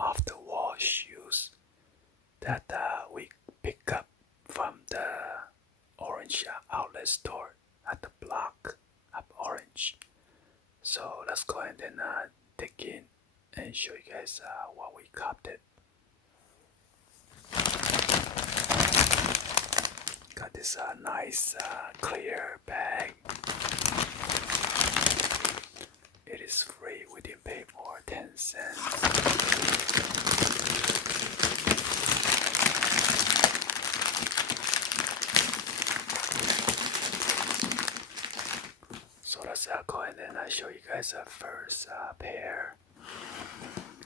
off-the-wall shoes that we pick up from the orange outlet store at the block up orange. So let's go ahead and dig in and show you guys what we copped. Got this nice clear bag. It is free. We didn't pay for 10 cents. So let's go ahead and show you guys the first pair.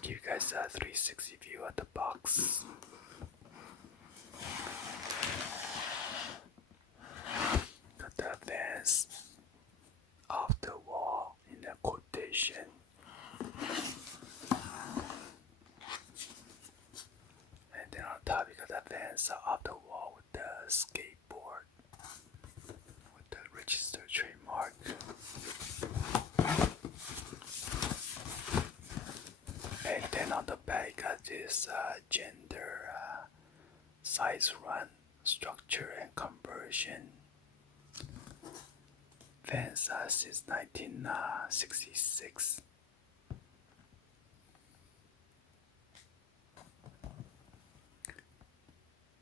Give you guys a 360 view at the box. Got the VANS off the wall in a quotation. And then on top you got the VANS off the wall with the skateboard with the registered trademark. And then on the back got this gender size run structure and conversion. VANS since 1966.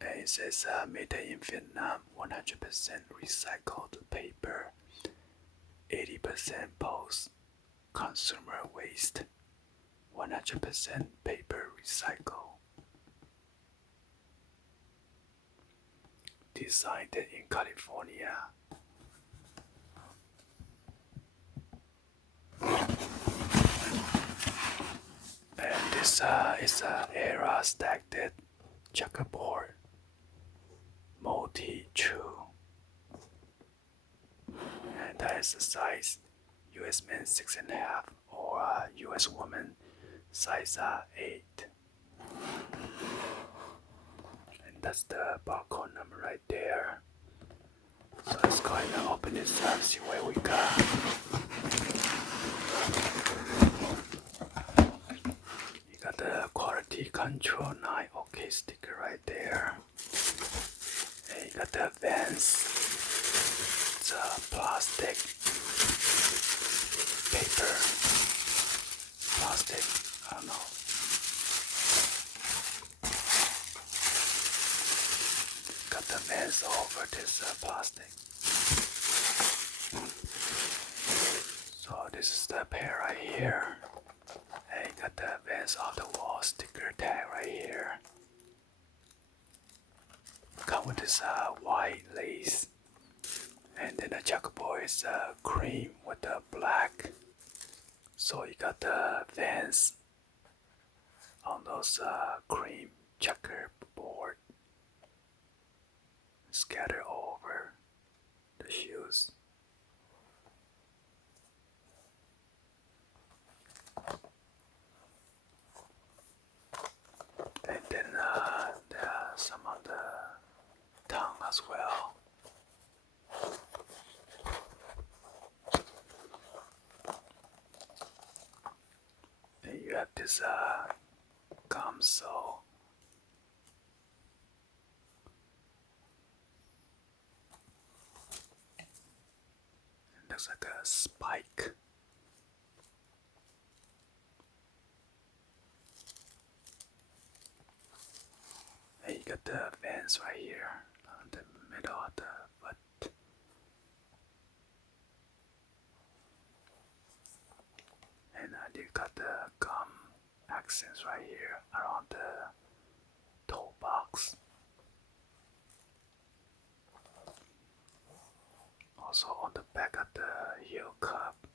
And it says made in Vietnam, 100% recycled paper, 80% post consumer waste, 100% paper recycle. Designed in California. And this is era stacked checkerboard, multi-true. And that is the size US men 6.5 or US woman size 8. And that's the barcode number right there. So let's go ahead and open this up, see what we got. You got the quality control 9 OK sticker right there. And you got the VANS. It's a plastic, paper, plastic, I don't know. Got the VANS over this plastic. So this is the pair right here. And you got the VANS off the wall sticker tag right here. Come with this white lace. And then the checkerboard is cream with the black. So you got the VANS on those cream checkerboard scattered over the shoes. And then some on the tongue as well. And you have this gum sole. It looks like a spike. And you got the VANS right here on the middle of the foot. And you got the gum accents right here around the toe box. Also on the back of the heel cup.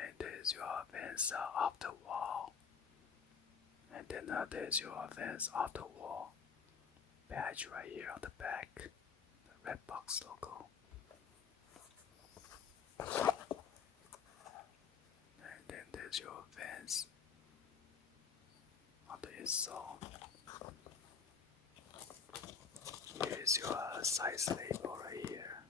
And there's your VANS off the wall. And then there's your VANS off the wall badge right here on the back, the red box logo. And then there's your VANS on the insole. Here's your size label right here.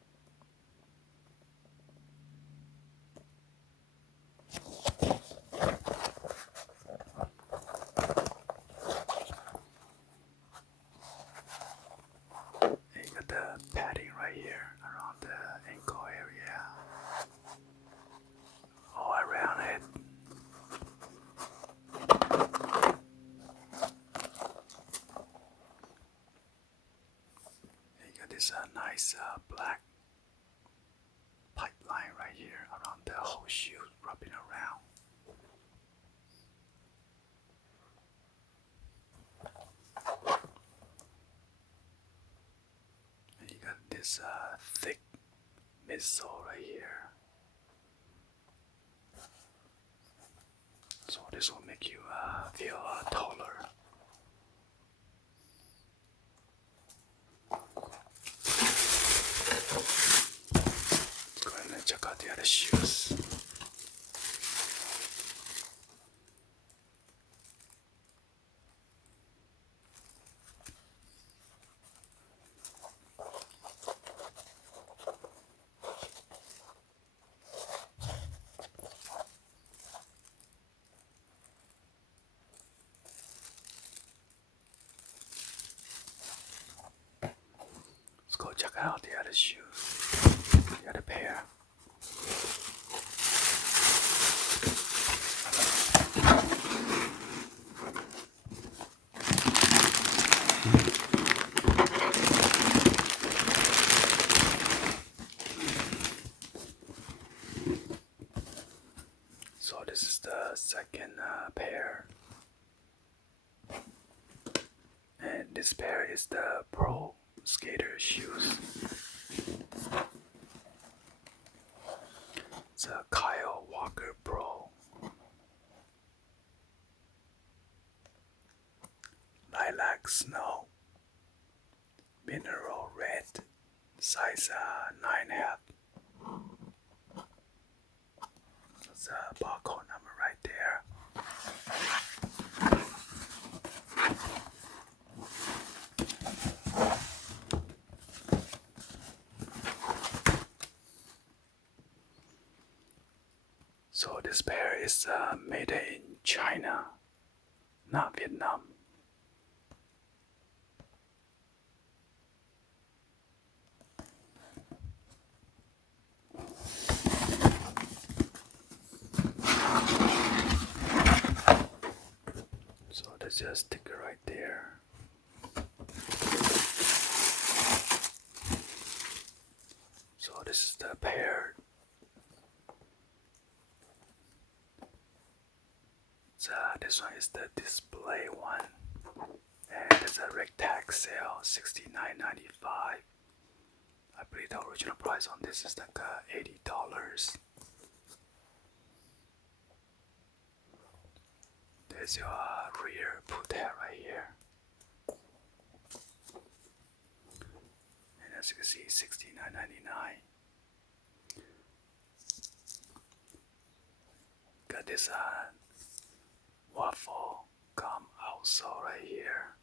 this thick midsole right here. So this will make you feel taller. Let's go ahead and check out the other shoes. Let's go check out the other shoes, the other pair. So this is the second pair, and this pair is the Pro Skater shoes. It's a Kyle Walker Pro. Lilac Snow. Mineral Red. Size 9.5. That's a barcode number right there. So this pair is made in China, not Vietnam. So there's a sticker right there. So this is the pair. This one is the display one, and there's a ragtag sale, $69.95. I believe the original price on this is like $80. There's your rear putet right here, and as you can see, $69.99. Got this waffle gum outsole right here,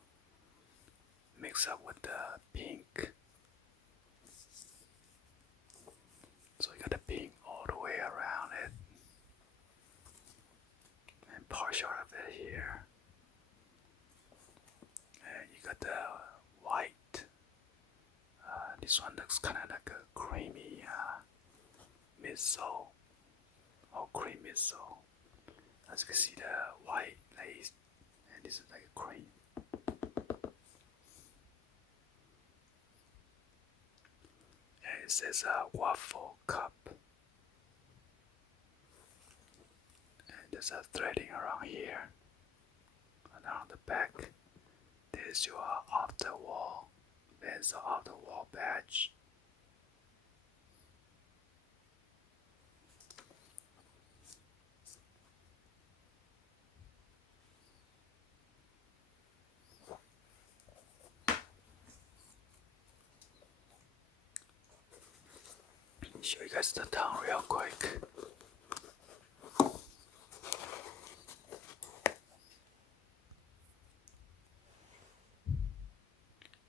mixed up with the pink. So you got the pink all the way around it, and partial of it here, and you got the white. This one looks kind of like a creamy midsole, or cream midsole. As you can see, the white lace, and this is like a cream. And it says waffle cup. And there's a threading around here. And on the back, there's your off the wall, VANS off the wall badge. Show you guys the tongue real quick.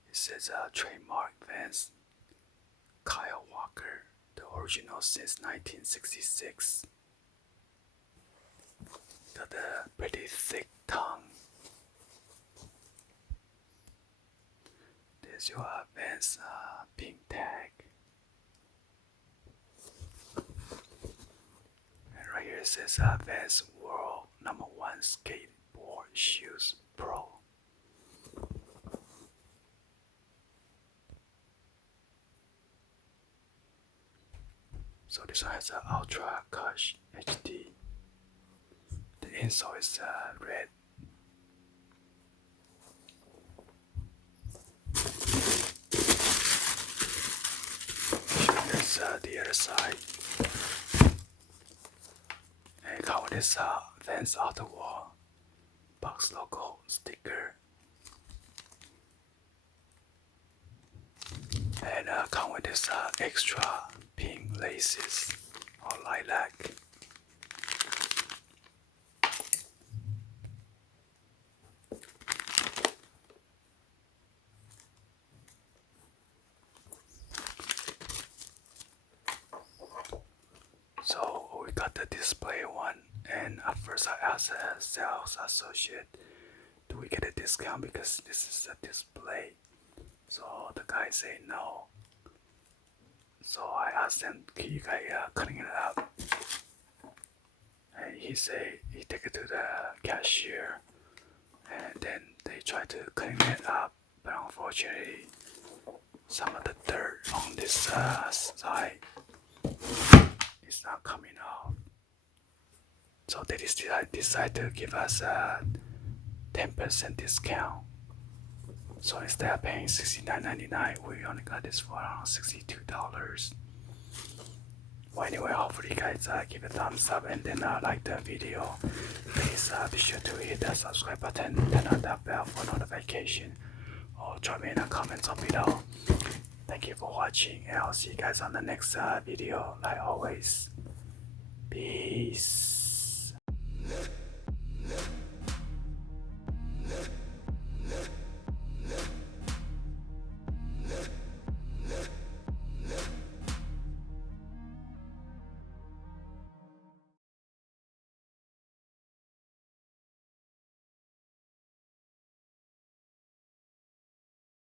It says trademark VANS, Kyle Walker, the original since 1966. Got a pretty thick tongue. There's your VANS pink tag. Right here it says VANS World #1 Skateboard Shoes Pro. So this one has an Ultra Cush HD. The insole is red. is the other side. And it comes with this VANS outer wall box logo sticker. And come with this extra pink laces or lilac. So we got the display one, and at first I asked a sales associate, do we get a discount because this is a display? So the guy said no. So I asked him, can you guys cutting it up? And he said he take it to the cashier, and then they try to clean it up, but unfortunately some of the dirt on this side is not coming off. So they decide to give us a 10% discount. So instead of paying $69.99, we only got this for around $62. Well, anyway, hopefully you guys give it a thumbs up and then like the video. Please be sure to hit that subscribe button, turn on that bell for notification, or drop me in the comments on below. Thank you for watching, and I'll see you guys on the next video. Like always, peace.